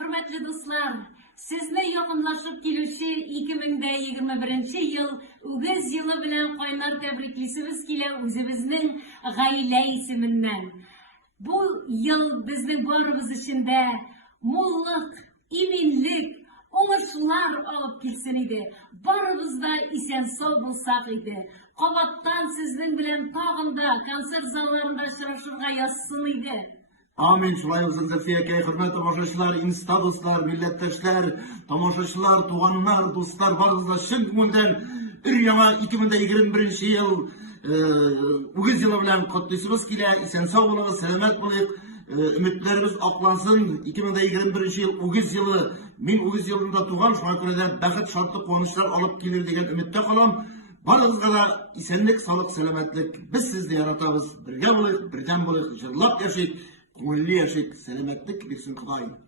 Hürmetli dostlar, sizle yakınlaşıp gelişi 2021 yıl Ügüz yılı bilen kaynar tebriklisimiz kile özümüzün gaile isiminden. Bu yıl bizden barımız içinde mulluk, iminlik, oңышlar alıp gitsin idi. Barımız da isen sağ bulsak idi. Qabattan sizden bilen tağında, konser zallarında şıraşırga yazsın idi. Amin. Şulay olsun Zülfiye. Hürmet tomoşaçılar, insta dostlar, milletteşler, tomoşaçılar, tuğanlar, dostlar, barınızda şimdi günden yana 2021 yıl Ügüz yılı bilen kutluysumuz kile, isen sağ olun, selamet bulayık. Ümitlerimiz aklansın. 2021 yıl Ügüz yılı, min Ügüz yılında tuğan, şuna göre de bakıt şartlı konuşlar alıp gelir degen ümitte kalam. Barınızda da isenlik, sağlık, selametlik biz sizde yaratabız. Birge bulayık, birden bulayık, jırlap yaşayık, ko'ngilli yaşayık, selametlik bilsin Xudoyim.